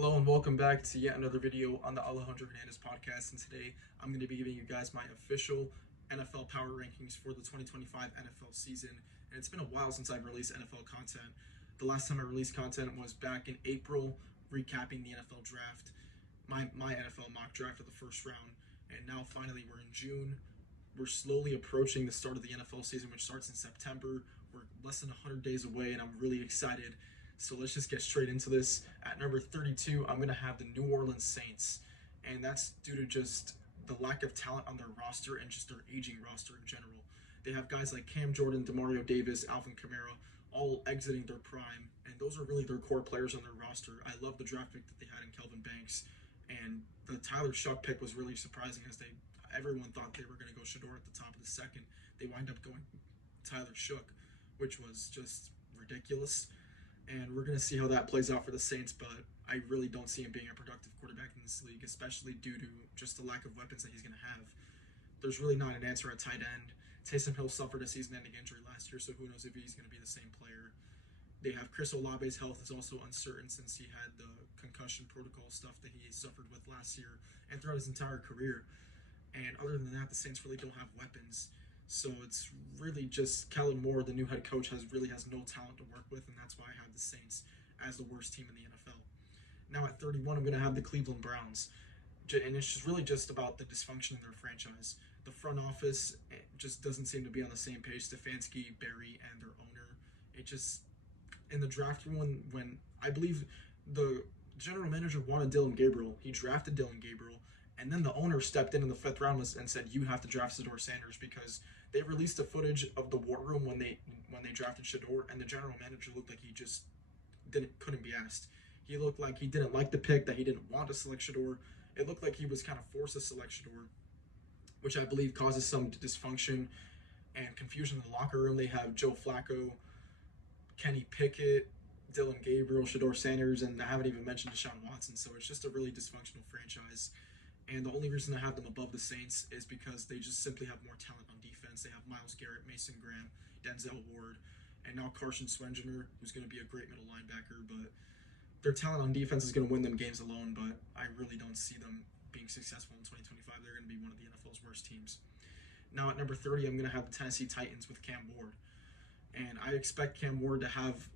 Hello and welcome back to yet another video on the Alejandro Hernandez podcast. And today I'm going to be giving you guys my official NFL power rankings for the 2025 NFL season. And it's been a while since I've released NFL content. The last time I released content was back in April, recapping the NFL draft, my NFL mock draft of the first round. And now finally we're in June. We're slowly approaching the start of the NFL season, which starts in September. We're less than 100 days away, and I'm really excited. So let's just get straight into this. At number 32, I'm going to have the New Orleans Saints. And that's due to just the lack of talent on their roster and just their aging roster in general. They have guys like Cam Jordan, Demario Davis, Alvin Kamara, all exiting their prime. And those are really their core players on their roster. I love the draft pick that they had in Kelvin Banks. And the Tyler Shuck pick was really surprising as everyone thought they were going to go Shador at the top of the second. They wind up going Tyler Shuck, which was just ridiculous. And we're going to see how that plays out for the Saints, but I really don't see him being a productive quarterback in this league, especially due to just the lack of weapons that he's going to have. There's really not an answer at tight end. Taysom Hill suffered a season-ending injury last year, so who knows if he's going to be the same player. They have Chris Olave's health is also uncertain since he had the concussion protocol stuff that he suffered with last year and throughout his entire career. And other than that, the Saints really don't have weapons. So it's really just Kellen Moore, the new head coach, has no talent to work with, and that's why I have the Saints as the worst team in the NFL. Now at 31, I'm going to have the Cleveland Browns, and it's just really just about the dysfunction in their franchise. The front office just doesn't seem to be on the same page. Stefanski, Barry, and their owner. It just in the draft when I believe the general manager wanted Dylan Gabriel, he drafted Dylan Gabriel. And then the owner stepped in the fifth round and said, "You have to draft Shador Sanders," because they released the footage of the war room when they drafted Shador, and the general manager looked like he just couldn't be asked. He looked like he didn't like the pick, that he didn't want to select Shador. It looked like he was kind of forced to select Shador, which I believe causes some dysfunction and confusion in the locker room. They have Joe Flacco, Kenny Pickett, Dylan Gabriel, Shador Sanders, and I haven't even mentioned Deshaun Watson. So it's just a really dysfunctional franchise. And the only reason I have them above the Saints is because they just simply have more talent on defense. They have Myles Garrett, Mason Graham, Denzel Ward, and now Carson Swengener, who's going to be a great middle linebacker. But their talent on defense is going to win them games alone, but I really don't see them being successful in 2025. They're going to be one of the NFL's worst teams. Now at number 30, I'm going to have the Tennessee Titans with Cam Ward. And I expect Cam Ward to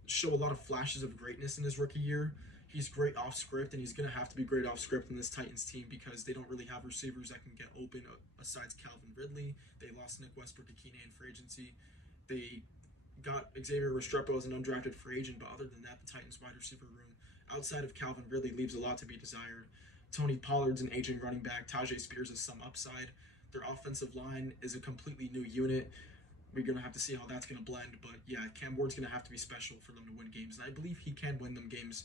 show a lot of flashes of greatness in his rookie year. He's great off script, and he's going to have to be great off script in this Titans team because they don't really have receivers that can get open besides Calvin Ridley. They lost Nick Westbrook-Ikhine in free agency. They got Xavier Restrepo as an undrafted free agent, but other than that, the Titans wide receiver room, outside of Calvin Ridley, leaves a lot to be desired. Tony Pollard's an aging running back. Tajay Spears has some upside. Their offensive line is a completely new unit. We're going to have to see how that's going to blend, but yeah, Cam Ward's going to have to be special for them to win games, and I believe he can win them games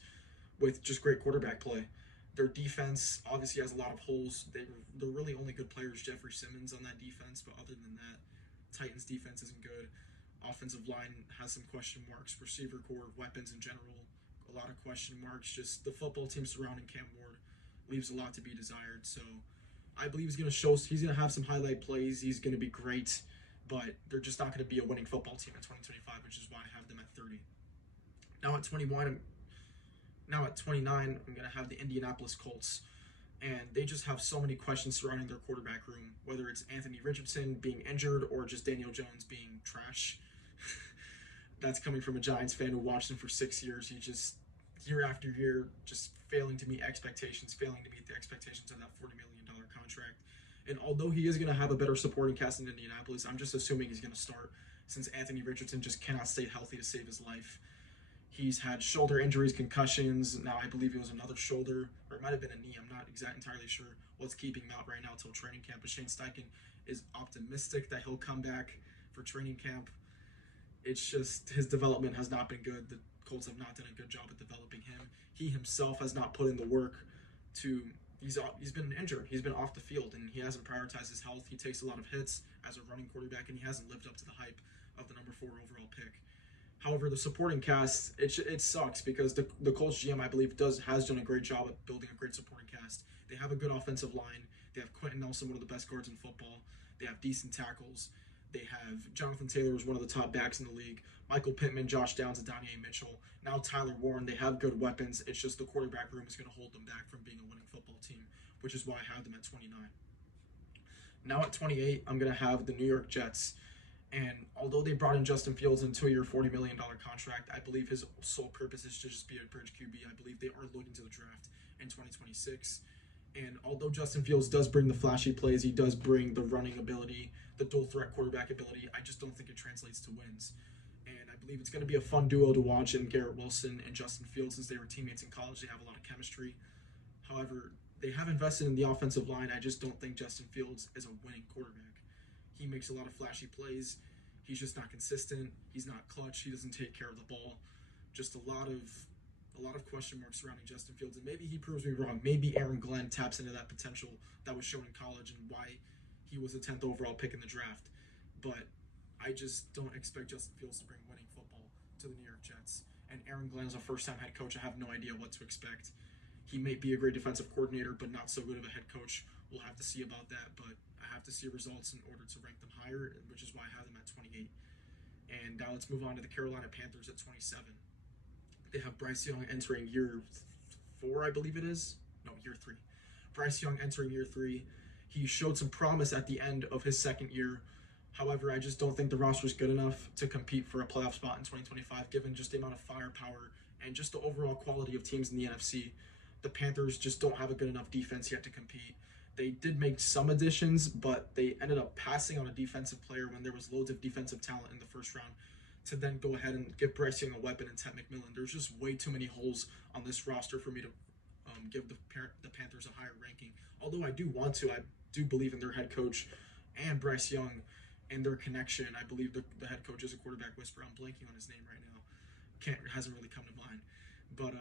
with just great quarterback play. Their defense obviously has a lot of holes. They're really only good players, Jeffrey Simmons on that defense, but other than that, Titans defense isn't good. Offensive line has some question marks. Receiver core, weapons in general, a lot of question marks. Just the football team surrounding Cam Ward leaves a lot to be desired. So I believe he's going to have some highlight plays. He's going to be great, but they're just not going to be a winning football team in 2025, which is why I have them at 30. Now at 29, I'm going to have the Indianapolis Colts. And they just have so many questions surrounding their quarterback room, whether it's Anthony Richardson being injured or just Daniel Jones being trash. That's coming from a Giants fan who watched him for 6 years. He just, year after year, just failing to meet the expectations of that $40 million contract. And although he is going to have a better supporting cast in Indianapolis, I'm just assuming he's going to start since Anthony Richardson just cannot stay healthy to save his life. He's had shoulder injuries, concussions. Now I believe it was another shoulder, or it might have been a knee. I'm not entirely sure what's keeping him out right now until training camp. But Shane Steichen is optimistic that he'll come back for training camp. It's just his development has not been good. The Colts have not done a good job at developing him. He himself has not put in the work to. He's been injured. He's been off the field, and he hasn't prioritized his health. He takes a lot of hits as a running quarterback, and he hasn't lived up to the hype of the number 4 overall pick. However, the supporting cast, it sucks because the Colts GM, I believe, has done a great job at building a great supporting cast. They have a good offensive line. They have Quentin Nelson, one of the best guards in football. They have decent tackles. They have Jonathan Taylor, who's one of the top backs in the league. Michael Pittman, Josh Downs, and Donnie Mitchell. Now Tyler Warren. They have good weapons. It's just the quarterback room is going to hold them back from being a winning football team, which is why I have them at 29. Now at 28, I'm going to have the New York Jets. And although they brought in Justin Fields into a 2-year, $40 million contract, I believe his sole purpose is to just be a bridge QB. I believe they are looking to the draft in 2026. And although Justin Fields does bring the flashy plays, he does bring the running ability, the dual threat quarterback ability, I just don't think it translates to wins. And I believe it's going to be a fun duo to watch in Garrett Wilson and Justin Fields, since they were teammates in college. They have a lot of chemistry. However, they have invested in the offensive line. I just don't think Justin Fields is a winning quarterback. He makes a lot of flashy plays. He's just not consistent. He's not clutch. He doesn't take care of the ball. Just a lot of question marks surrounding Justin Fields. And maybe he proves me wrong. Maybe Aaron Glenn taps into that potential that was shown in college and why he was the 10th overall pick in the draft. But I just don't expect Justin Fields to bring winning football to the New York Jets. And Aaron Glenn is a first-time head coach. I have no idea what to expect. He may be a great defensive coordinator, but not so good of a head coach. We'll have to see about that, but I have to see results in order to rank them higher, which is why I have them at 28. And now let's move on to the Carolina Panthers at 27. They have Bryce Young entering year 4, I believe it is. No, year 3. Bryce Young entering year 3. He showed some promise at the end of his second year. However, I just don't think the roster is good enough to compete for a playoff spot in 2025, given just the amount of firepower and just the overall quality of teams in the NFC. The Panthers just don't have a good enough defense yet to compete. They did make some additions, but they ended up passing on a defensive player when there was loads of defensive talent in the first round to then go ahead and give Bryce Young a weapon and Ted McMillan. There's just way too many holes on this roster for me to give the Panthers a higher ranking. Although I do believe in their head coach and Bryce Young and their connection. I believe the head coach is a quarterback whisperer. I'm blanking on his name right now. Hasn't really come to mind. But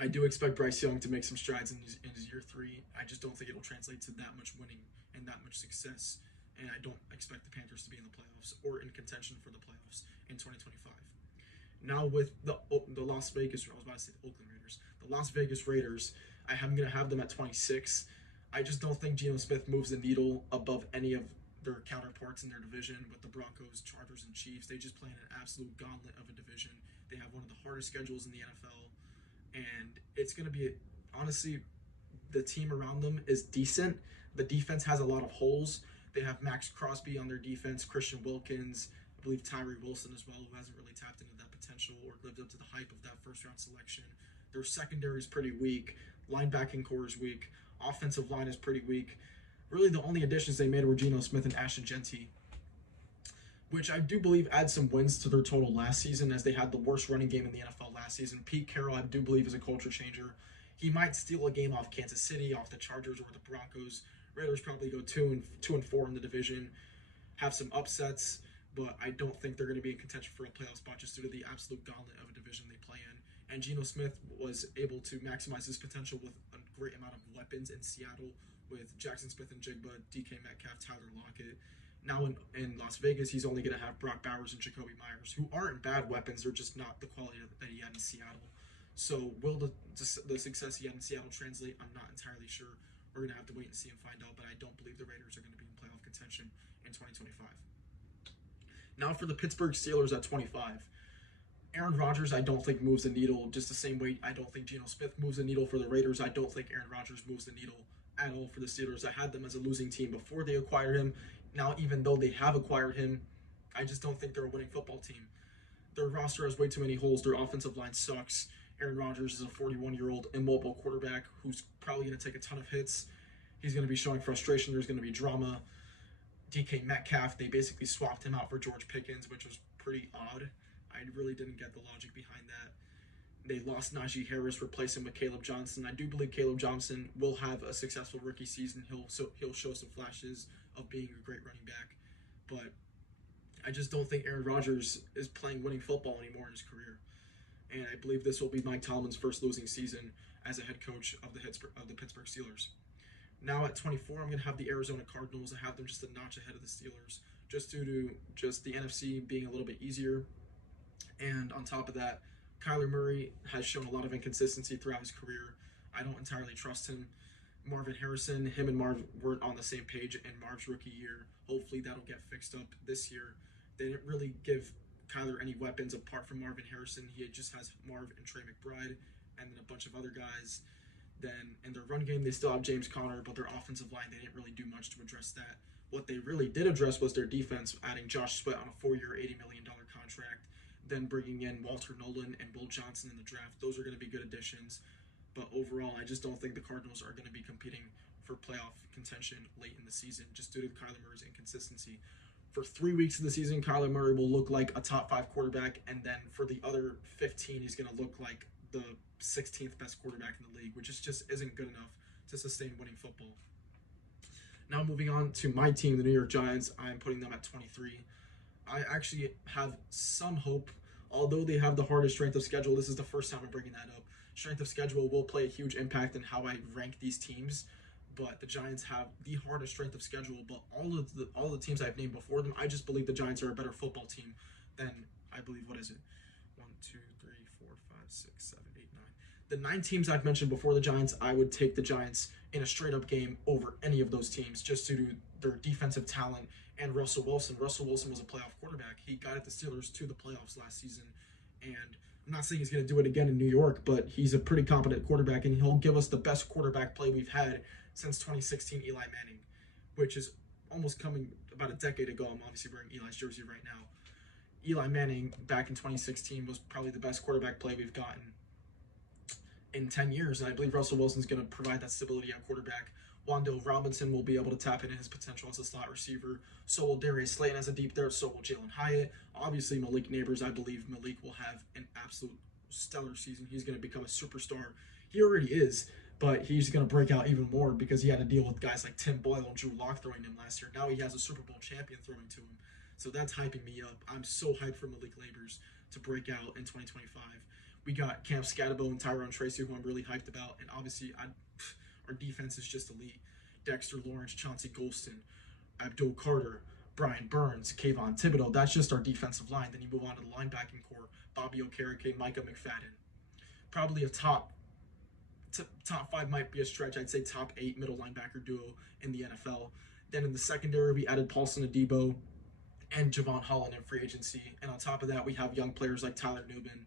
I do expect Bryce Young to make some strides in his year 3. I just don't think it'll translate to that much winning and that much success. And I don't expect the Panthers to be in the playoffs or in contention for the playoffs in 2025. Now with the Las Vegas, I was about to say the Oakland Raiders, the Las Vegas Raiders, I'm going to have them at 26. I just don't think Geno Smith moves the needle above any of their counterparts in their division with the Broncos, Chargers, and Chiefs. They just play in an absolute gauntlet of a division. They have one of the hardest schedules in the NFL. And it's going to be, honestly, the team around them is decent. The defense has a lot of holes. They have Max Crosby on their defense, Christian Wilkins, I believe Tyree Wilson as well, who hasn't really tapped into that potential or lived up to the hype of that first-round selection. Their secondary is pretty weak. Linebacking core is weak. Offensive line is pretty weak. Really, the only additions they made were Geno Smith and Ashton Genty, which I do believe adds some wins to their total last season, as they had the worst running game in the NFL last season. Pete Carroll, I do believe, is a culture changer. He might steal a game off Kansas City, off the Chargers, or the Broncos. Raiders probably go 2-4 in the division, have some upsets, but I don't think they're going to be in contention for a playoff spot just due to the absolute gauntlet of a division they play in. And Geno Smith was able to maximize his potential with a great amount of weapons in Seattle with Jackson Smith-Njigba, DK Metcalf, Tyler Lockett. Now in Las Vegas, he's only going to have Brock Bowers and Jacoby Myers, who aren't bad weapons. They're just not the quality that he had in Seattle. So will the success he had in Seattle translate? I'm not entirely sure. We're going to have to wait and see and find out, but I don't believe the Raiders are going to be in playoff contention in 2025. Now for the Pittsburgh Steelers at 25. Aaron Rodgers, I don't think moves the needle just the same way I don't think Geno Smith moves the needle for the Raiders. I don't think Aaron Rodgers moves the needle at all for the Steelers. I had them as a losing team before they acquired him. Now, even though they have acquired him, I just don't think they're a winning football team. Their roster has way too many holes. Their offensive line sucks. Aaron Rodgers is a 41-year-old immobile quarterback who's probably going to take a ton of hits. He's going to be showing frustration. There's going to be drama. DK Metcalf, they basically swapped him out for George Pickens, which was pretty odd. I really didn't get the logic behind that. They lost Najee Harris, replaced him with Caleb Johnson. I do believe Caleb Johnson will have a successful rookie season. He'll show some flashes of being a great running back. But I just don't think Aaron Rodgers is playing winning football anymore in his career. And I believe this will be Mike Tomlin's first losing season as a head coach of the Pittsburgh Steelers. Now at 24, I'm going to have the Arizona Cardinals. I have them just a notch ahead of the Steelers, just due to just the NFC being a little bit easier. And on top of that, Kyler Murray has shown a lot of inconsistency throughout his career. I don't entirely trust him. Marvin Harrison, him and Marv weren't on the same page in Marv's rookie year. Hopefully that'll get fixed up this year. They didn't really give Kyler any weapons apart from Marvin Harrison. He just has Marv and Trey McBride and then a bunch of other guys. Then in their run game, they still have James Conner, but their offensive line, they didn't really do much to address that. What they really did address was their defense, adding Josh Sweat on a 4-year, $80 million contract, then bringing in Walter Nolan and Will Johnson in the draft. Those are going to be good additions. But overall, I just don't think the Cardinals are going to be competing for playoff contention late in the season, just due to Kyler Murray's inconsistency. For 3 weeks of the season, Kyler Murray will look like a top 5 quarterback, and then for the other 15, he's going to look like the 16th best quarterback in the league, which just isn't good enough to sustain winning football. Now moving on to my team, the New York Giants, I'm putting them at 23. I actually have some hope, although they have the hardest strength of schedule. This is the first time I'm bringing that up. Strength of schedule will play a huge impact in how I rank these teams, but the Giants have the hardest strength of schedule. But all the teams I've named before them, I just believe the Giants are a better football team than, I believe, what is it? 1, 2, 3, 4, 5, 6, 7, 8, 9. The 9 teams I've mentioned before the Giants, I would take the Giants in a straight-up game over any of those teams, just due to their defensive talent and Russell Wilson. Russell Wilson was a playoff quarterback. He got the Steelers to the playoffs last season, and I'm not saying he's going to do it again in New York, but he's a pretty competent quarterback, and he'll give us the best quarterback play we've had since 2016 Eli Manning, which is almost coming about a decade ago. I'm obviously wearing Eli's jersey right now. Eli Manning back in 2016 was probably the best quarterback play we've gotten in 10 years, and I believe Russell Wilson's going to provide that stability at quarterback. Wan'Dale Robinson will be able to tap into his potential as a slot receiver. So will Darius Slayton as a deep threat. So will Jalen Hyatt. Obviously, Malik Neighbors, I believe Malik will have an absolute stellar season. He's going to become a superstar. He already is, but he's going to break out even more because he had to deal with guys like Tim Boyle and Drew Lock throwing him last year. Now he has a Super Bowl champion throwing to him. So that's hyping me up. I'm so hyped for Malik Neighbors to break out in 2025. We got Cam Scatabo and Tyrone Tracy, who I'm really hyped about. And obviously, our defense is just elite. Dexter Lawrence, Chauncey Golston, Abdul Carter, Brian Burns, Kayvon Thibodeau. That's just our defensive line. Then you move on to the linebacking core. Bobby Okereke, Micah McFadden. Probably a top 5 might be a stretch. I'd say top 8 middle linebacker duo in the NFL. Then in the secondary, we added Paulson Adebo and Javon Holland in free agency. And on top of that, we have young players like Tyler Nubin,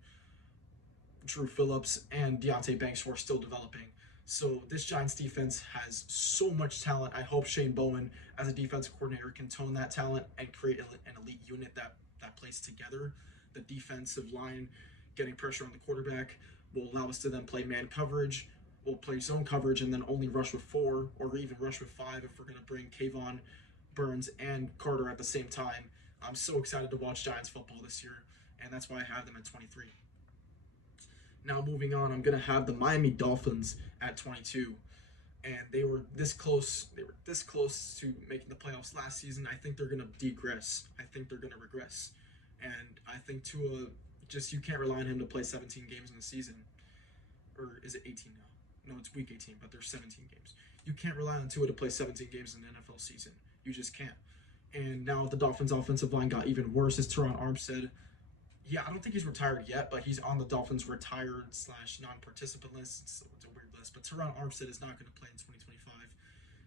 Drew Phillips, and Deontay Banks, who are still developing. So this Giants defense has so much talent. I hope Shane Bowen, as a defensive coordinator, can tone that talent and create an elite unit that plays together. The defensive line getting pressure on the quarterback will allow us to then play man coverage. We'll play zone coverage and then only rush with 4 or even rush with 5 if we're going to bring Kayvon, Burns, and Carter at the same time. I'm so excited to watch Giants football this year, and that's why I have them at 23. Now moving on, I'm going to have the Miami Dolphins at 22. And they were this close to making the playoffs last season. I think they're going to degress. I think they're going to regress. And I think Tua, you can't rely on him to play 17 games in the season. Or is it 18 now? No, it's week 18, but there's 17 games. You can't rely on Tua to play 17 games in the NFL season. You just can't. And now the Dolphins' offensive line got even worse, as Teron Armstead. Yeah, I don't think he's retired yet, but he's on the Dolphins' retired / non-participant list. It's a weird list, but Teron Armstead is not going to play in 2025.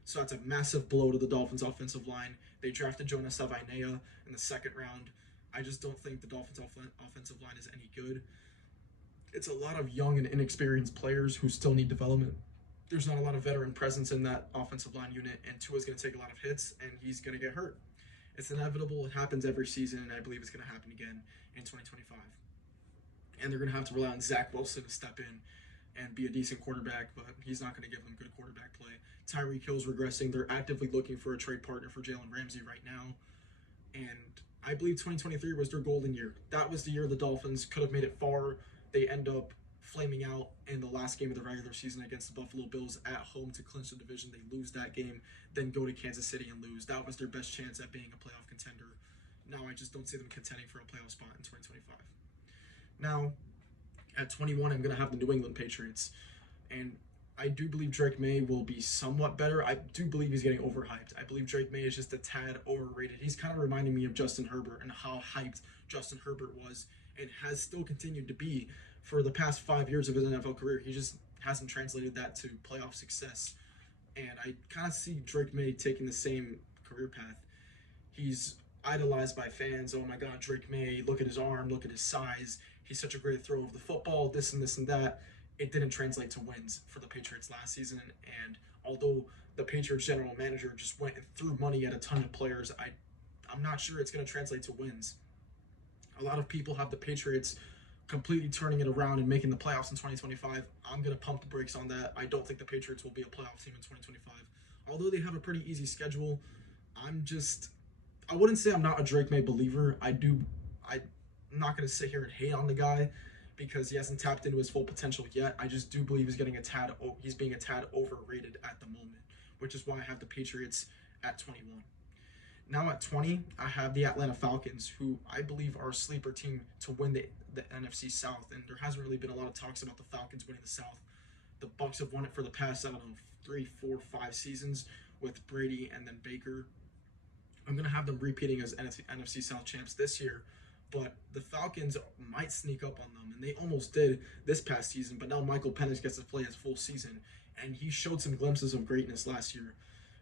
So that's a massive blow to the Dolphins' offensive line. They drafted Jonah Savainea in the 2nd round. I just don't think the Dolphins' offensive line is any good. It's a lot of young and inexperienced players who still need development. There's not a lot of veteran presence in that offensive line unit, and Tua's going to take a lot of hits, and he's going to get hurt. It's inevitable. It happens every season, and I believe it's going to happen again in 2025. And they're going to have to rely on Zach Wilson to step in and be a decent quarterback, but he's not going to give them good quarterback play. Tyreek Hill's regressing. They're actively looking for a trade partner for Jalen Ramsey right now. And I believe 2023 was their golden year. That was the year the Dolphins could have made it far. They end up flaming out in the last game of the regular season against the Buffalo Bills at home to clinch the division. They lose that game, then go to Kansas City and lose. That was their best chance at being a playoff contender. Now I just don't see them contending for a playoff spot in 2025. Now, at 21, I'm going to have the New England Patriots. And I do believe Drake May will be somewhat better. I do believe he's getting overhyped. I believe Drake May is just a tad overrated. He's kind of reminding me of Justin Herbert and how hyped Justin Herbert was and has still continued to be for the past 5 years of his NFL career. He just hasn't translated that to playoff success. And I kind of see Drake May taking the same career path. He's idolized by fans. Oh my God, Drake May, look at his arm, look at his size. He's such a great thrower of the football, this and this and that. It didn't translate to wins for the Patriots last season. And although the Patriots general manager just went and threw money at a ton of players, I'm not sure it's going to translate to wins. A lot of people have the Patriots completely turning it around and making the playoffs in 2025. I'm going to pump the brakes on that. I don't think the Patriots will be a playoff team in 2025. Although they have a pretty easy schedule, I wouldn't say I'm not a Drake May believer. I'm not going to sit here and hate on the guy because he hasn't tapped into his full potential yet. I just do believe he's being a tad overrated at the moment, which is why I have the Patriots at 21. Now at 20, I have the Atlanta Falcons, who I believe are a sleeper team to win the NFC South. And there hasn't really been a lot of talks about the Falcons winning the South. The Bucs have won it for the past, 3, 4, 5 seasons with Brady and then Baker. I'm going to have them repeating as NFC South champs this year. But the Falcons might sneak up on them, and they almost did this past season. But now Michael Penix gets to play his full season, and he showed some glimpses of greatness last year.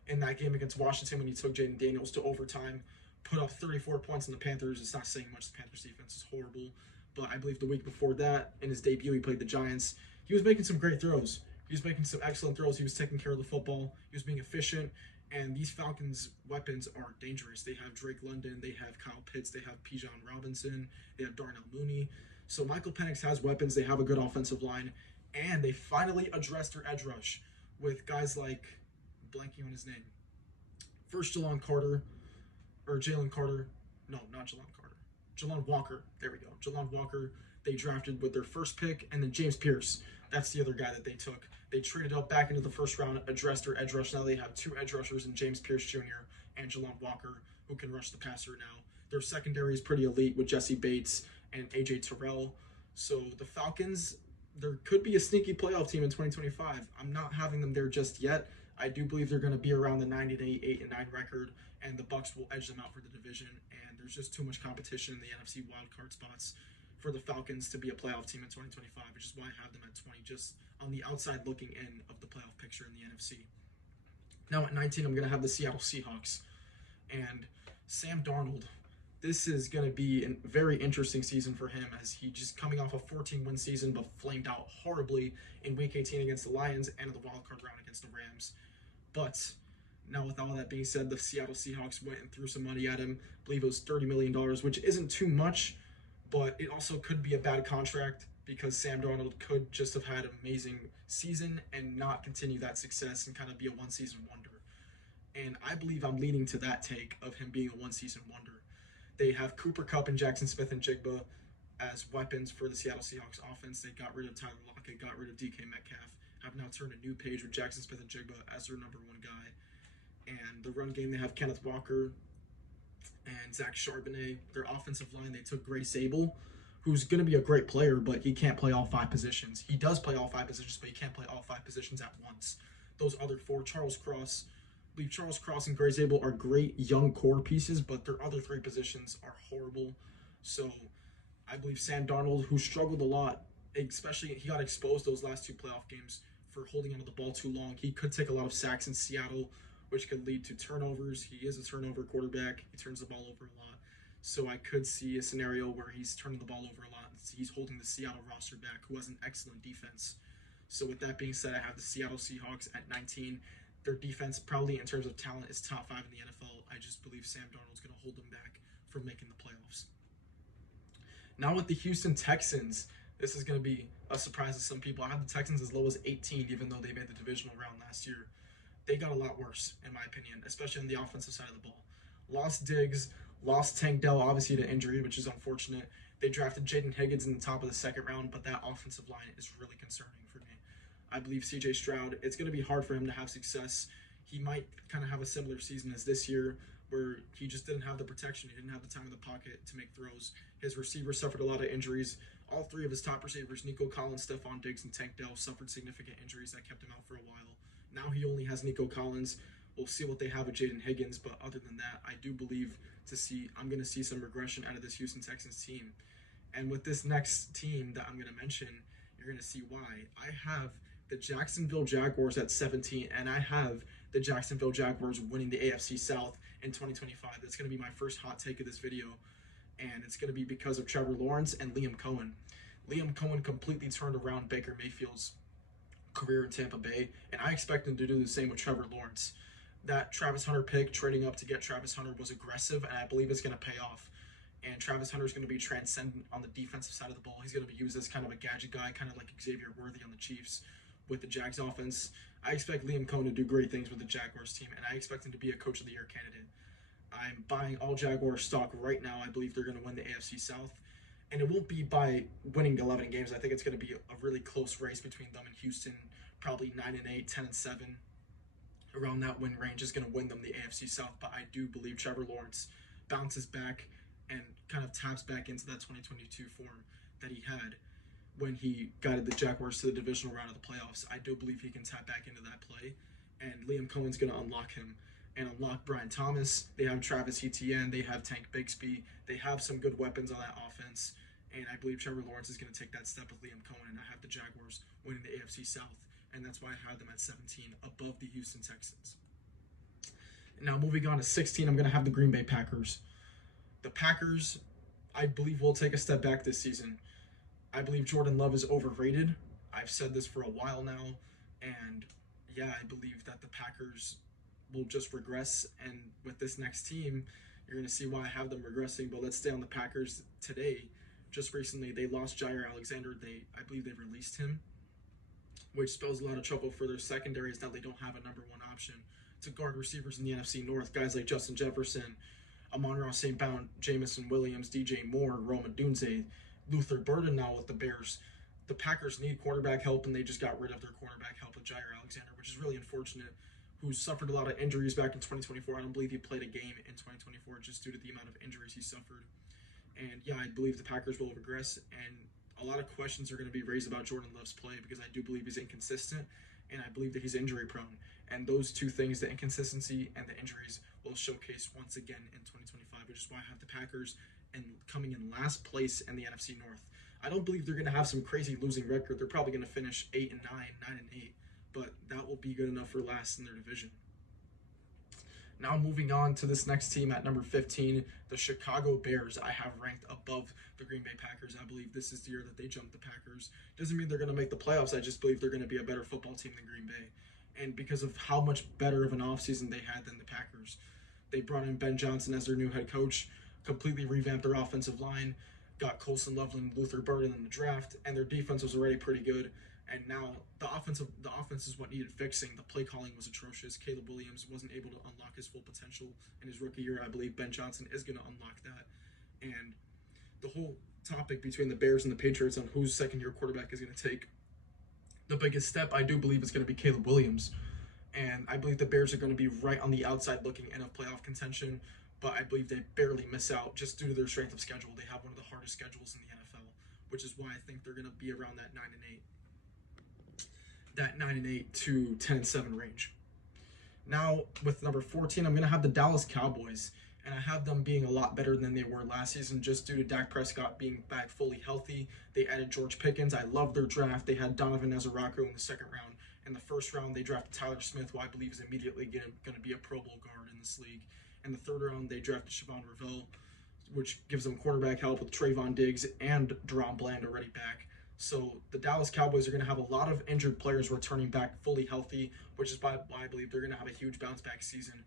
In that game against Washington when he took Jaden Daniels to overtime, put up 34 points in the Panthers. It's not saying much. The Panthers defense is horrible. But I believe the week before that, in his debut, he played the Giants. He was making some great throws. He was making some excellent throws. He was taking care of the football. He was being efficient. And these Falcons' weapons are dangerous. They have Drake London. They have Kyle Pitts. They have Bijan Robinson. They have Darnell Mooney. So Michael Penix has weapons. They have a good offensive line. And they finally addressed their edge rush with guys like, blanking on his name. First, Jalen Carter. No, not Jalen Carter. Jalon Walker. There we go. Jalon Walker, they drafted with their first pick. And then James Pierce. That's the other guy that they took. They traded up back into the first round, addressed their edge rush. Now they have 2 edge rushers in James Pierce Jr. and Jalon Walker, who can rush the passer now. Their secondary is pretty elite with Jesse Bates and A.J. Terrell. So the Falcons, there could be a sneaky playoff team in 2025. I'm not having them there just yet. I do believe they're going to be around the 9-8, 8-9 record, and the Bucs will edge them out for the division. And there's just too much competition in the NFC wildcard spots for the Falcons to be a playoff team in 2025, which is why I have them at 20, just on the outside looking in of the playoff picture in the NFC. Now at 19, I'm going to have the Seattle Seahawks. And Sam Darnold, this is going to be a very interesting season for him as he just coming off a 14-win season but flamed out horribly in Week 18 against the Lions and in the wildcard round against the Rams. But now with all that being said, the Seattle Seahawks went and threw some money at him. I believe it was $30 million, which isn't too much, but it also could be a bad contract because Sam Darnold could just have had an amazing season and not continue that success and kind of be a one-season wonder. And I believe I'm leaning to that take of him being a one-season wonder. They have Cooper Kupp and Jackson Smith-Njigba as weapons for the Seattle Seahawks offense. They got rid of Tyler Lockett, got rid of DK Metcalf, have now turned a new page with Jackson Smith-Njigba as their number 1 guy. And the run game, they have Kenneth Walker and Zach Charbonnet. Their offensive line, they took Gray Sable, who's going to be a great player, but he can't play all 5 positions. He does play all 5 positions, but he can't play all 5 positions at once. Those other 4, Charles Cross and Gray Sable are great young core pieces, but their other 3 positions are horrible. So I believe Sam Darnold, who struggled a lot, especially he got exposed those last 2 playoff games for holding onto the ball too long. He could take a lot of sacks in Seattle, which could lead to turnovers. He is a turnover quarterback. He turns the ball over a lot. So I could see a scenario where he's turning the ball over a lot. He's holding the Seattle roster back, who has an excellent defense. So with that being said, I have the Seattle Seahawks at 19. Their defense, probably in terms of talent, is top 5 in the NFL. I just believe Sam Darnold's going to hold them back from making the playoffs. Now with the Houston Texans, this is going to be a surprise to some people. I have the Texans as low as 18, even though they made the divisional round last year. They got a lot worse, in my opinion, especially on the offensive side of the ball. Lost Diggs, lost Tank Dell, obviously to injury, which is unfortunate. They drafted Jaden Higgins in the top of the 2nd round, but that offensive line is really concerning for me. I believe C.J. Stroud, it's going to be hard for him to have success. He might kind of have a similar season as this year, where he just didn't have the protection. He didn't have the time in the pocket to make throws. His receivers suffered a lot of injuries. All 3 of his top receivers, Nico Collins, Stephon Diggs, and Tank Dell, suffered significant injuries that kept him out for a while. Now he only has Nico Collins. We'll see what they have with Jaden Higgins, but other than that, I do believe I'm going to see some regression out of this Houston Texans team. And with this next team that I'm going to mention, you're going to see why. I have the Jacksonville Jaguars at 17, and I have the Jacksonville Jaguars winning the AFC South in 2025. That's going to be my first hot take of this video, and it's going to be because of Trevor Lawrence and Liam Cohen. Liam Cohen completely turned around Baker Mayfield's career in Tampa Bay, and I expect him to do the same with Trevor Lawrence. That Travis Hunter pick, trading up to get Travis Hunter, was aggressive, and I believe it's going to pay off. And Travis Hunter is going to be transcendent on the defensive side of the ball. He's going to be used as kind of a gadget guy, kind of like Xavier Worthy on the Chiefs with the Jags offense. I expect Liam Cohen to do great things with the Jaguars team, and I expect him to be a Coach of the Year candidate. I'm buying all Jaguar stock right now. I believe they're going to win the AFC South, and it won't be by winning 11 games. I think it's going to be a really close race between them and Houston, probably 9-8, 10-7. Around that win range is going to win them the AFC South, but I do believe Trevor Lawrence bounces back and kind of taps back into that 2022 form that he had when he guided the Jaguars to the divisional round of the playoffs. I do believe he can tap back into that play, and Liam Cohen's going to unlock him and unlock Brian Thomas. They have Travis Etienne, they have Tank Bigsby, they have some good weapons on that offense, and I believe Trevor Lawrence is going to take that step with Liam Cohen, and I have the Jaguars winning the AFC South, and that's why I have them at 17 above the Houston Texans. Now moving on to 16, I'm going to have the Green Bay Packers. The Packers, I believe, will take a step back this season. I believe Jordan Love is overrated. I've said this for a while now, and yeah, I believe that the Packers will just regress, and with this next team, you're going to see why I have them regressing. But let's stay on the Packers today. Just recently, they lost Jair Alexander. I believe they released him, which spells a lot of trouble for their secondary, is that they don't have a number one option to guard receivers in the NFC North. Guys like Justin Jefferson, Amon-Ra St. Brown, Jamison Williams, DJ Moore, Roma Dunze, Luther Burden now with the Bears. The Packers need quarterback help, and they just got rid of their quarterback help with Jair Alexander, which is really unfortunate, who suffered a lot of injuries back in 2024. I don't believe he played a game in 2024 just due to the amount of injuries he suffered. And yeah, I believe the Packers will regress, and a lot of questions are going to be raised about Jordan Love's play because I do believe he's inconsistent, and I believe that he's injury prone. And those two things, the inconsistency and the injuries, will showcase once again in 2025, which is why I have the Packers and coming in last place in the NFC North. I don't believe they're going to have some crazy losing record. They're probably going to finish 8-9, 9-8, but that will be good enough for last in their division. Now moving on to this next team at number 15, the Chicago Bears. I have ranked above the Green Bay Packers. I believe this is the year that they jumped the Packers. Doesn't mean they're going to make the playoffs. I just believe they're going to be a better football team than Green Bay. And because of how much better of an offseason they had than the Packers. They brought in Ben Johnson as their new head coach, completely revamped their offensive line, got Colson Loveland, Luther Burden in the draft, and their defense was already pretty good. And now the offense is what needed fixing. The play calling was atrocious. Caleb Williams wasn't able to unlock his full potential in his rookie year. I believe Ben Johnson is going to unlock that. And the whole topic between the Bears and the Patriots on whose second-year quarterback is going to take the biggest step, I do believe it's going to be Caleb Williams. And I believe the Bears are going to be right on the outside looking in of playoff contention, but I believe they barely miss out just due to their strength of schedule. They have one of the hardest schedules in the NFL, which is why I think they're going to be around that 9-8. That 9-8 to 10-7 range. Now, with number 14, I'm going to have the Dallas Cowboys, and I have them being a lot better than they were last season just due to Dak Prescott being back fully healthy. They added George Pickens. I love their draft. They had Donovan Ezra-Rocco in the second round. In the first round, they drafted Tyler Smith, who I believe is immediately going to be a Pro Bowl guard in this league. In the third round, they drafted Siobhan Revelle, which gives them quarterback help with Trayvon Diggs and Deron Bland already back. So the Dallas Cowboys are going to have a lot of injured players returning back fully healthy, which is why I believe they're going to have a huge bounce back season.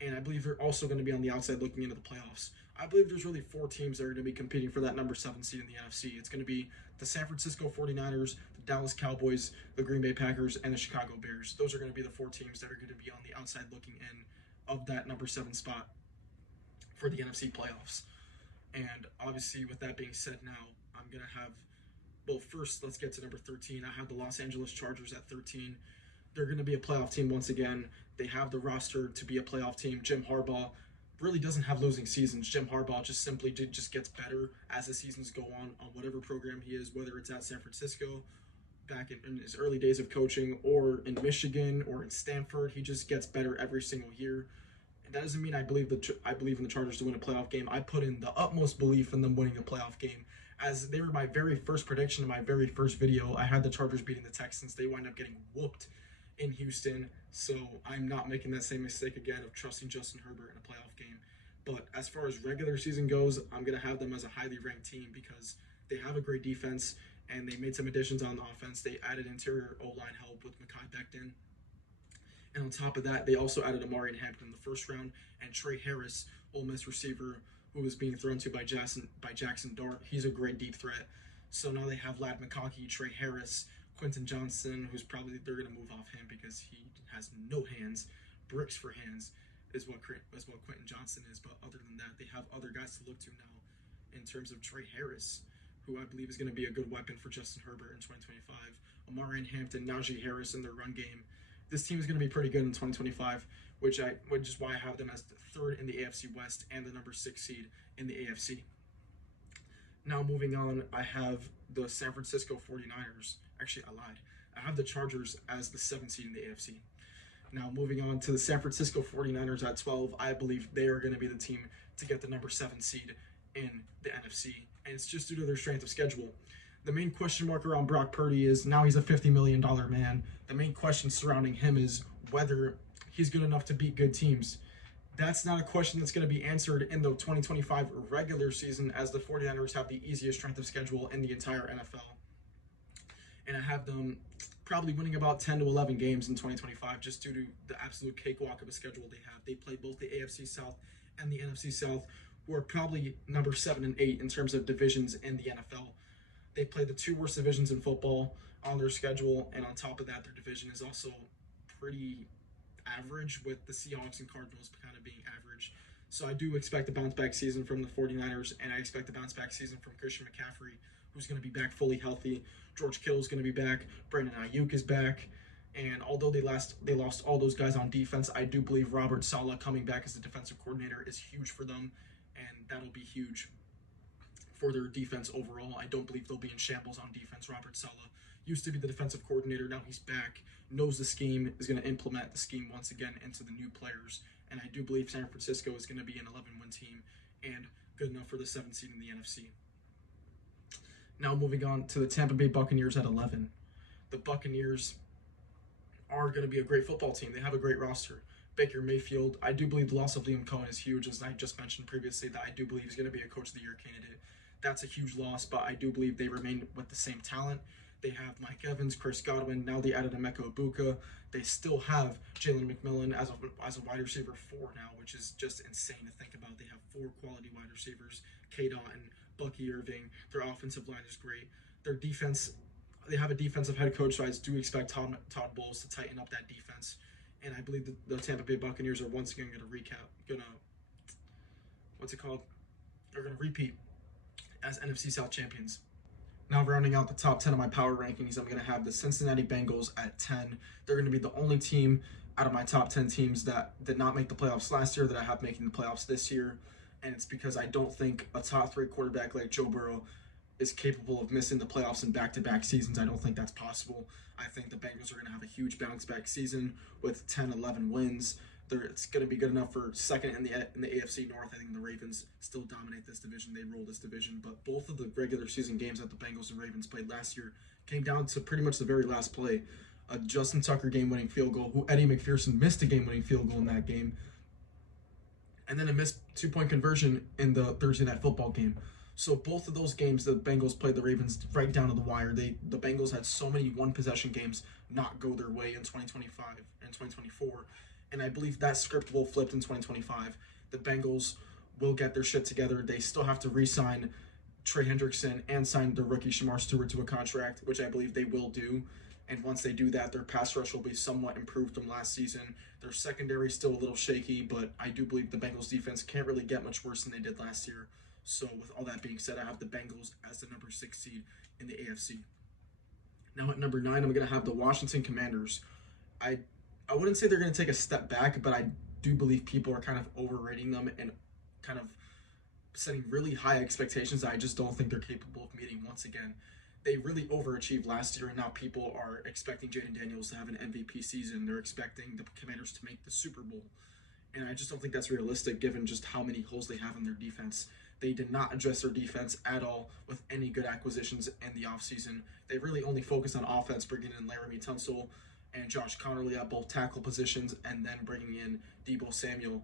And I believe they're also going to be on the outside looking into the playoffs. I believe there's really 4 teams that are going to be competing for that number 7 seed in the NFC. It's going to be the San Francisco 49ers, the Dallas Cowboys, the Green Bay Packers, and the Chicago Bears. Those are going to be the 4 teams that are going to be on the outside looking in of that number 7 spot for the NFC playoffs. And obviously, with that being said now, I'm going to have, well, first, let's get to number 13. I have the Los Angeles Chargers at 13. They're going to be a playoff team once again. They have the roster to be a playoff team. Jim Harbaugh really doesn't have losing seasons. Jim Harbaugh just simply just gets better as the seasons go on whatever program he is, whether it's at San Francisco, back in his early days of coaching, or in Michigan, or in Stanford. He just gets better every single year. And that doesn't mean I believe in the Chargers to win a playoff game. I put in the utmost belief in them winning a playoff game as they were my very first prediction in my very first video. I had the Chargers beating the Texans. They wind up getting whooped in Houston, so I'm not making that same mistake again of trusting Justin Herbert in a playoff game. But as far as regular season goes, I'm going to have them as a highly ranked team because they have a great defense and they made some additions on the offense. They added interior O-line help with Mekhi Becton. And on top of that, they also added Amari Hampton in the first round and Trey Harris, Ole Miss receiver, who was being thrown to by Jackson Dart. He's a great deep threat. So now they have Ladd McConkey, Trey Harris, Quentin Johnson, who's probably, they're going to move off him because he has no hands. Bricks for hands is what Quentin Johnson is. But other than that, they have other guys to look to now in terms of Trey Harris, who I believe is going to be a good weapon for Justin Herbert in 2025. Amari Hampton, Najee Harris in their run game. This team is going to be pretty good in 2025, which is why I have them as the third in the AFC West and the number 6 seed in the AFC. Now moving on, I have the San Francisco 49ers. Actually, I lied. I have the Chargers as the 7th seed in the AFC. Now moving on to the San Francisco 49ers at 12, I believe they are going to be the team to get the number 7 seed in the NFC, and it's just due to their strength of schedule. The main question mark around Brock Purdy is now he's a $50 million man. The main question surrounding him is whether he's good enough to beat good teams. That's not a question that's going to be answered in the 2025 regular season, as the 49ers have the easiest strength of schedule in the entire NFL. And I have them probably winning about 10 to 11 games in 2025 just due to the absolute cakewalk of a schedule they have. They play both the AFC South and the NFC South, who are probably number 7 and 8 in terms of divisions in the NFL. They play the 2 worst divisions in football on their schedule, and on top of that, their division is also pretty average, with the Seahawks and Cardinals kind of being average. So I do expect a bounce-back season from the 49ers, and I expect a bounce-back season from Christian McCaffrey, who's going to be back fully healthy. George Kittle is going to be back. Brandon Ayuk is back. And although they lost all those guys on defense, I do believe Robert Saleh coming back as the defensive coordinator is huge for them, and that'll be huge for their defense overall. I don't believe they'll be in shambles on defense. Robert Saleh used to be the defensive coordinator. Now he's back, knows the scheme, is going to implement the scheme once again into the new players. And I do believe San Francisco is going to be an 11-win team and good enough for the 7th seed in the NFC. Now moving on to the Tampa Bay Buccaneers at 11. The Buccaneers are going to be a great football team. They have a great roster. Baker Mayfield, I do believe the loss of Liam Cohen is huge, as I just mentioned previously, that I do believe he's going to be a Coach of the Year candidate. That's a huge loss, but I do believe they remain with the same talent. They have Mike Evans, Chris Godwin. Now they added Emeka Egbuka. They still have Jalen McMillan as a wide receiver 4 now, which is just insane to think about. They have 4 quality wide receivers: K. Dotton, Bucky Irving. Their offensive line is great. Their defense, they have a defensive head coach, so I do expect Todd Bowles to tighten up that defense. And I believe the Tampa Bay Buccaneers are once again going to repeat as NFC South champions. Now rounding out the top 10 of my power rankings, I'm going to have the Cincinnati Bengals at 10. They're going to be the only team out of my top 10 teams that did not make the playoffs last year that I have making the playoffs this year. And it's because I don't think a top 3 quarterback like Joe Burrow is capable of missing the playoffs in back-to-back seasons. I don't think that's possible. I think the Bengals are going to have a huge bounce-back season with 10, 11 wins. It's going to be good enough for second in the AFC North. I think the Ravens still dominate this division. They rule this division. But both of the regular season games that the Bengals and Ravens played last year came down to pretty much the very last play. A Justin Tucker game-winning field goal, who Eddie McPherson missed a game-winning field goal in that game. And then a missed 2-point conversion in the Thursday Night Football game. So both of those games, the Bengals played the Ravens right down to the wire. The Bengals had so many one-possession games not go their way in 2025 and 2024. And I believe that script will flip in 2025. The Bengals will get their shit together. They still have to re-sign Trey Hendrickson and sign their rookie Shamar Stewart to a contract, which I believe they will do. And once they do that, their pass rush will be somewhat improved from last season. Their secondary is still a little shaky, but I do believe the Bengals defense can't really get much worse than they did last year. So with all that being said, I have the Bengals as the number 6 seed in the AFC. Now at number 9, I'm going to have the Washington Commanders. I wouldn't say they're going to take a step back, but I do believe people are kind of overrating them and kind of setting really high expectations that I just don't think they're capable of meeting once again. They really overachieved last year, and now people are expecting Jaden Daniels to have an MVP season. They're expecting the Commanders to make the Super Bowl. And I just don't think that's realistic given just how many holes they have in their defense. They did not address their defense at all with any good acquisitions in the offseason. They really only focused on offense, bringing in Laramie Tunsil and Josh Connerly at both tackle positions, and then bringing in Debo Samuel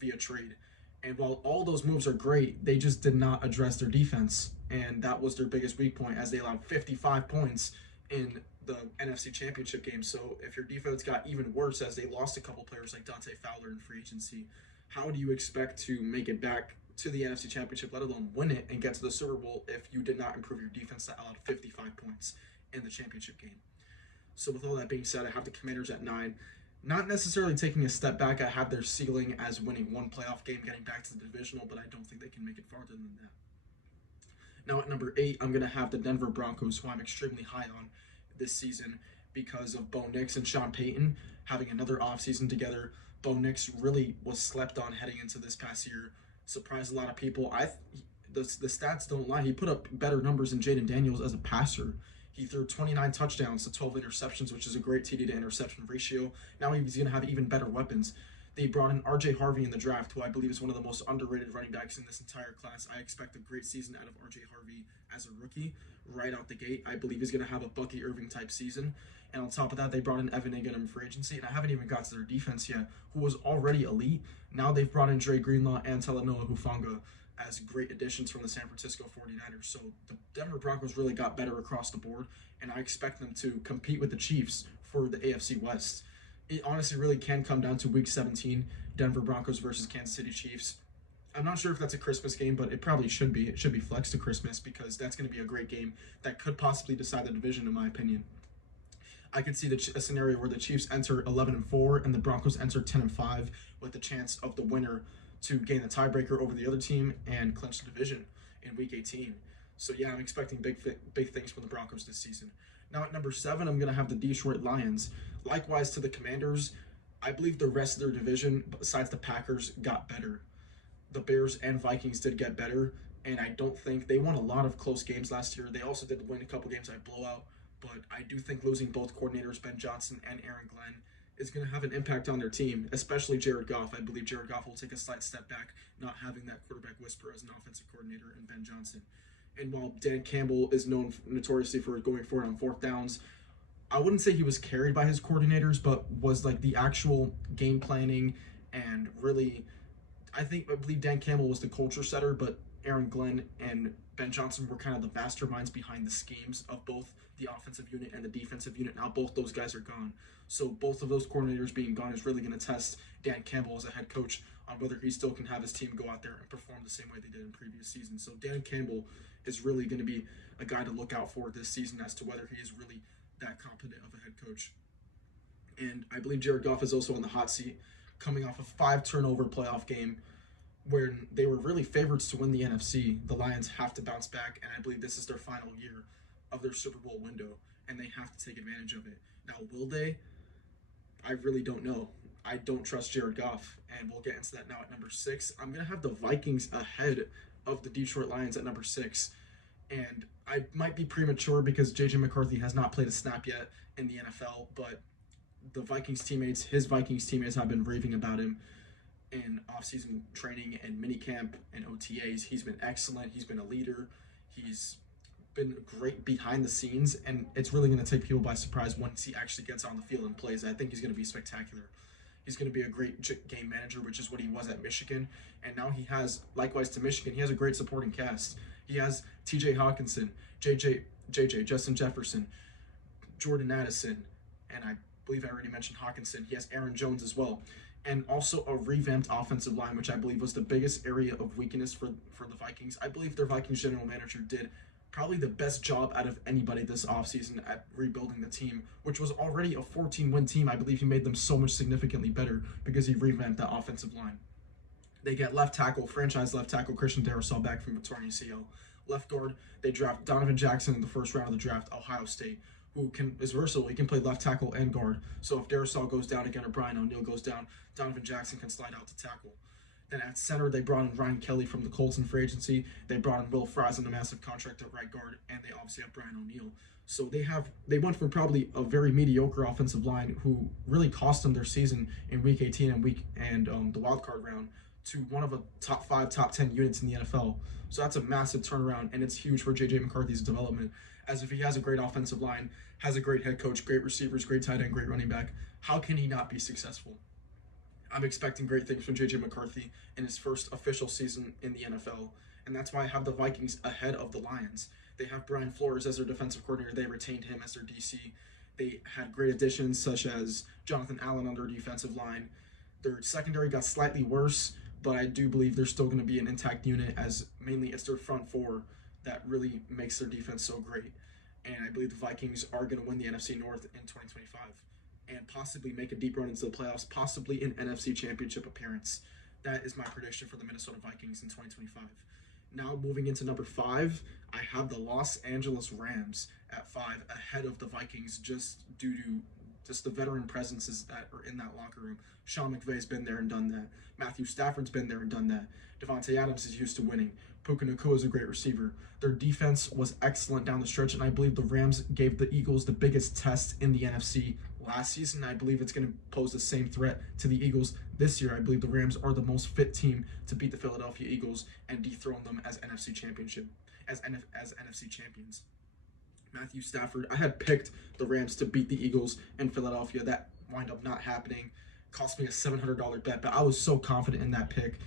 via trade. And while all those moves are great, they just did not address their defense, and that was their biggest weak point, as they allowed 55 points in the NFC Championship game. So if your defense got even worse, as they lost a couple players like Dante Fowler in free agency, how do you expect to make it back to the NFC Championship, let alone win it and get to the Super Bowl, if you did not improve your defense that allowed 55 points in the championship game? So with all that being said, I have the Commanders at 9. Not necessarily taking a step back. I have their ceiling as winning one playoff game, getting back to the divisional, but I don't think they can make it farther than that. Now at number 8, I'm going to have the Denver Broncos, who I'm extremely high on this season because of Bo Nix and Sean Payton having another offseason together. Bo Nix really was slept on heading into this past year. Surprised a lot of people. The stats don't lie. He put up better numbers than Jaden Daniels as a passer. He threw 29 touchdowns to 12 interceptions, which is a great TD to interception ratio. Now he's going to have even better weapons. They brought in R.J. Harvey in the draft, who I believe is one of the most underrated running backs in this entire class. I expect a great season out of R.J. Harvey as a rookie right out the gate. I believe he's going to have a Bucky Irving type season. And on top of that, they brought in Evan Ingram in free agency, and I haven't even got to their defense yet, who was already elite. Now they've brought in Dre Greenlaw and Talanoa Hufanga as great additions from the San Francisco 49ers. So the Denver Broncos really got better across the board, and I expect them to compete with the Chiefs for the AFC West. It honestly really can come down to Week 17, Denver Broncos versus Kansas City Chiefs. I'm not sure if that's a Christmas game, but it probably should be. It should be flexed to Christmas because that's going to be a great game that could possibly decide the division, in my opinion. I could see a scenario where the Chiefs enter 11-4 and the Broncos enter 10-5 with the chance of the winner to gain the tiebreaker over the other team and clinch the division in Week 18. So yeah, I'm expecting big things from the Broncos this season. Now at number 7, I'm going to have the Detroit Lions. Likewise to the Commanders, I believe the rest of their division, besides the Packers, got better. The Bears and Vikings did get better, and I don't think they won a lot of close games last year. They also did win a couple games by blowout, but I do think losing both coordinators, Ben Johnson and Aaron Glenn, is going to have an impact on their team, especially Jared Goff. I believe Jared Goff will take a slight step back, not having that quarterback whisperer as an offensive coordinator in Ben Johnson. And while Dan Campbell is known notoriously for going for it on fourth downs, I wouldn't say he was carried by his coordinators, but was like the actual game planning and really, I believe Dan Campbell was the culture setter, but Aaron Glenn and Ben Johnson were kind of the masterminds behind the schemes of both the offensive unit and the defensive unit. Now both those guys are gone. So both of those coordinators being gone is really going to test Dan Campbell as a head coach on whether he still can have his team go out there and perform the same way they did in previous seasons. So Dan Campbell is really going to be a guy to look out for this season as to whether he is really that competent of a head coach. And I believe Jared Goff is also on the hot seat, coming off a 5-turnover playoff game where they were really favorites to win the NFC. The Lions have to bounce back, and I believe this is their final year of their Super Bowl window, and they have to take advantage of it. Now, will they? I really don't know. I don't trust Jared Goff, and we'll get into that now at number 6. I'm going to have the Vikings ahead of the Detroit Lions at number 6, and I might be premature because J.J. McCarthy has not played a snap yet in the NFL, but his Vikings teammates have been raving about him in off-season training and minicamp and OTAs. He's been excellent. He's been a leader. He's been great behind the scenes, and it's really going to take people by surprise once he actually gets on the field and plays. I think he's going to be spectacular. He's going to be a great game manager, which is what he was at Michigan, and now he has, likewise to Michigan, he has a great supporting cast. He has T.J. Hawkinson, Justin Jefferson, Jordan Addison, and I believe I already mentioned Hawkinson. He has Aaron Jones as well, and also a revamped offensive line, which I believe was the biggest area of weakness for the Vikings. I believe their Vikings general manager did probably the best job out of anybody this offseason at rebuilding the team, which was already a 14-win team. I believe he made them so much significantly better because he revamped that offensive line. They get franchise left tackle Christian Darrisaw back from a torn ACL. Left guard, they draft Donovan Jackson in the first round of the draft, Ohio State, who is versatile. He can play left tackle and guard. So if Darrisaw goes down again or Brian O'Neill goes down, Donovan Jackson can slide out to tackle. Then at center, they brought in Ryan Kelly from the Colts in free agency. They brought in Will Fries on a massive contract at right guard, and they obviously have Brian O'Neill. So they went from probably a very mediocre offensive line who really cost them their season in Week 18 and the wild card round to one of a top 5, top 10 units in the NFL. So that's a massive turnaround, and it's huge for J.J. McCarthy's development. As if he has a great offensive line, has a great head coach, great receivers, great tight end, great running back, how can he not be successful? I'm expecting great things from J.J. McCarthy in his first official season in the NFL, and that's why I have the Vikings ahead of the Lions. They have Brian Flores as their defensive coordinator. They retained him as their DC. They had great additions such as Jonathan Allen on their defensive line. Their secondary got slightly worse, but I do believe they're still going to be an intact unit, as mainly it's their front four that really makes their defense so great. And I believe the Vikings are going to win the NFC North in 2025 and possibly make a deep run into the playoffs, possibly an NFC Championship appearance. That is my prediction for the Minnesota Vikings in 2025. Now moving into number 5, I have the Los Angeles Rams at 5 ahead of the Vikings, just due to just the veteran presences that are in that locker room. Sean McVay's been there and done that. Matthew Stafford's been there and done that. Devontae Adams is used to winning. Puka Nacua is a great receiver. Their defense was excellent down the stretch, and I believe the Rams gave the Eagles the biggest test in the NFC last season. I believe it's going to pose the same threat to the Eagles this year. I believe the Rams are the most fit team to beat the Philadelphia Eagles and dethrone them as NFC champions. Matthew Stafford, I had picked the Rams to beat the Eagles in Philadelphia. That wound up not happening. Cost me a $700 bet, but I was so confident in that pick.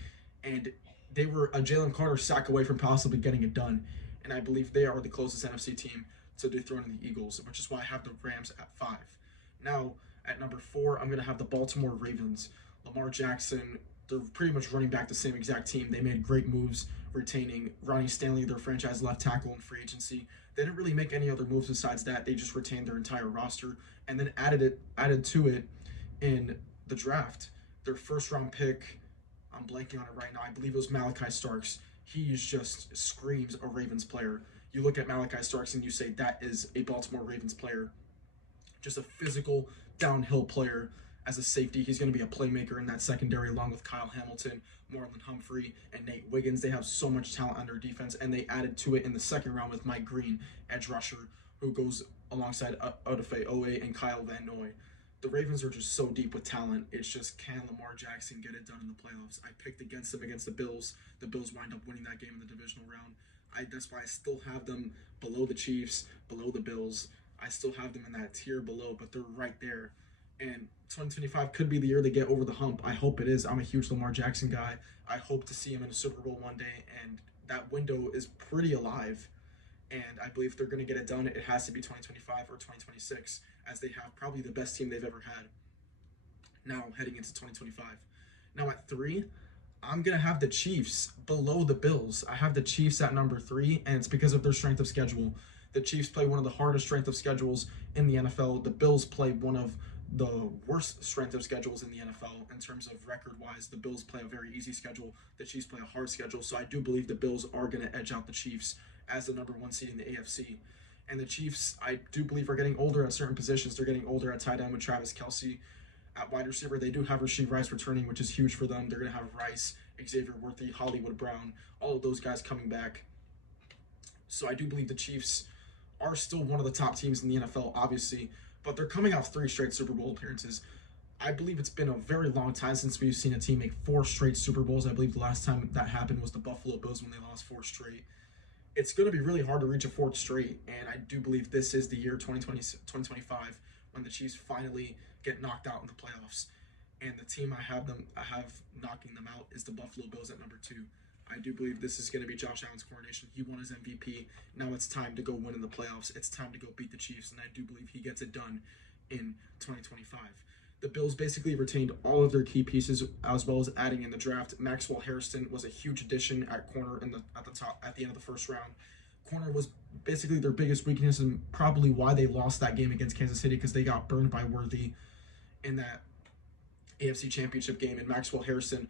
And they were a Jalen Carter sack away from possibly getting it done. And I believe they are the closest NFC team to dethroning the Eagles, which is why I have the Rams at 5. Now, at number 4, I'm going to have the Baltimore Ravens. Lamar Jackson, they're pretty much running back the same exact team. They made great moves, retaining Ronnie Stanley, their franchise left tackle in free agency. They didn't really make any other moves besides that. They just retained their entire roster and then added to it in the draft. Their first round pick, I'm blanking on it right now, I believe it was Malachi Starks. He just screams a Ravens player. You look at Malachi Starks and you say that is a Baltimore Ravens player. Just a physical downhill player. As a safety, he's going to be a playmaker in that secondary along with Kyle Hamilton, Marlon Humphrey, and Nate Wiggins. They have so much talent on their defense, and they added to it in the second round with Mike Green, edge rusher, who goes alongside Odafe Owe and Kyle Van Noy. The Ravens are just so deep with talent. It's just, can Lamar Jackson get it done in the playoffs? I picked against them against the Bills. The Bills wind up winning that game in the divisional round. That's why I still have them below the Chiefs, below the Bills. I still have them in that tier below, but they're right there. And 2025 could be the year they get over the hump. I hope it is. I'm a huge Lamar Jackson guy. I hope to see him in a Super Bowl one day, and that window is pretty alive. And I believe if they're going to get it done, it has to be 2025 or 2026, as they have probably the best team they've ever had now heading into 2025. Now at 3, I'm going to have the Chiefs below the Bills. I have the Chiefs at number 3, and it's because of their strength of schedule. The Chiefs play one of the hardest strength of schedules in the NFL. The Bills play one of the worst strength of schedules in the NFL in terms of record-wise. The Bills play a very easy schedule. The Chiefs play a hard schedule. So I do believe the Bills are going to edge out the Chiefs as the number 1 seed in the AFC. And the Chiefs, I do believe, are getting older at certain positions. They're getting older at tight end with Travis Kelce. At wide receiver, they do have Rashee Rice returning, which is huge for them. They're going to have Rice, Xavier Worthy, Hollywood Brown, all of those guys coming back. So I do believe the Chiefs are still one of the top teams in the NFL, obviously, but they're coming off 3 straight Super Bowl appearances. I believe it's been a very long time since we've seen a team make 4 straight Super Bowls. I believe the last time that happened was the Buffalo Bills when they lost 4 straight. It's going to be really hard to reach a 4th straight, and I do believe this is the year 2025 when the Chiefs finally get knocked out in the playoffs. And the team I have knocking them out is the Buffalo Bills at number 2. I do believe this is going to be Josh Allen's coronation. He won his MVP. Now it's time to go win in the playoffs. It's time to go beat the Chiefs, and I do believe he gets it done in 2025. The Bills basically retained all of their key pieces, as well as adding in the draft. Maxwell Harrison was a huge addition at corner at the end of the first round. Corner was basically their biggest weakness and probably why they lost that game against Kansas City, because they got burned by Worthy in that AFC Championship game, and Maxwell Harrison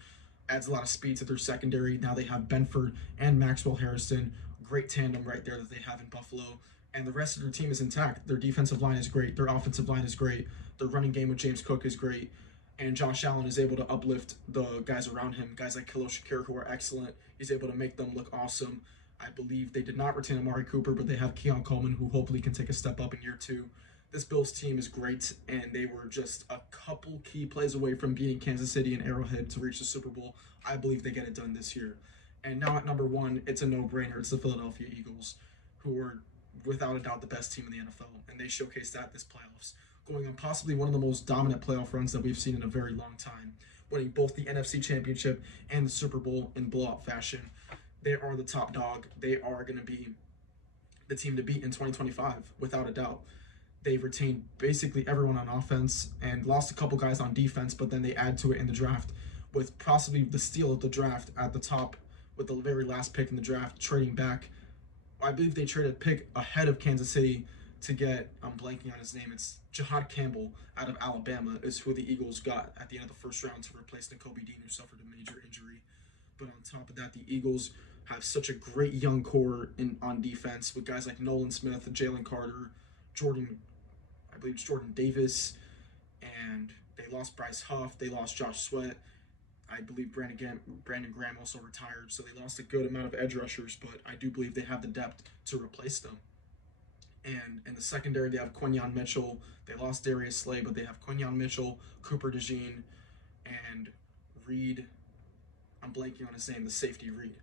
adds a lot of speed to their secondary. Now they have Benford and Maxwell Harrison. Great tandem right there that they have in Buffalo. And the rest of their team is intact. Their defensive line is great. Their offensive line is great. Their running game with James Cook is great. And Josh Allen is able to uplift the guys around him, guys like Khalil Shakir, who are excellent. He's able to make them look awesome. I believe they did not retain Amari Cooper, but they have Keon Coleman, who hopefully can take a step up in year 2. This Bills team is great, and they were just a couple key plays away from beating Kansas City and Arrowhead to reach the Super Bowl. I believe they get it done this year. And now at number one, it's a no-brainer. It's the Philadelphia Eagles, who are without a doubt the best team in the NFL, and they showcased that this playoffs, going on possibly one of the most dominant playoff runs that we've seen in a very long time, winning both the NFC Championship and the Super Bowl in blowout fashion. They are the top dog. They are going to be the team to beat in 2025, without a doubt. They've retained basically everyone on offense and lost a couple guys on defense, but then they add to it in the draft with possibly the steal of the draft at the top with the very last pick in the draft, trading back. I believe they traded a pick ahead of Kansas City to get, I'm blanking on his name, it's Jahad Campbell out of Alabama is who the Eagles got at the end of the first round to replace Nakobe Dean, who suffered a major injury. But on top of that, the Eagles have such a great young core on defense with guys like Nolan Smith, Jalen Carter, I believe it's Jordan Davis, and they lost Bryce Huff, they lost Josh Sweat. I believe Brandon Graham also retired, so they lost a good amount of edge rushers, but I do believe they have the depth to replace them. And in the secondary, they have Quinyon Mitchell. They lost Darius Slay, but they have Quinyon Mitchell, Cooper DeJean, and Reed. I'm blanking on his name, the safety Reed.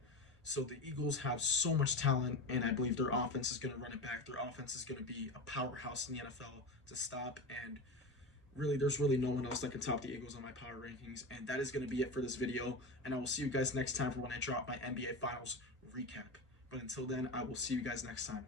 So the Eagles have so much talent, and I believe their offense is going to run it back. Their offense is going to be a powerhouse in the NFL to stop, and really, there's really no one else that can top the Eagles on my power rankings. And that is going to be it for this video. And I will see you guys next time for when I drop my NBA Finals recap. But until then, I will see you guys next time.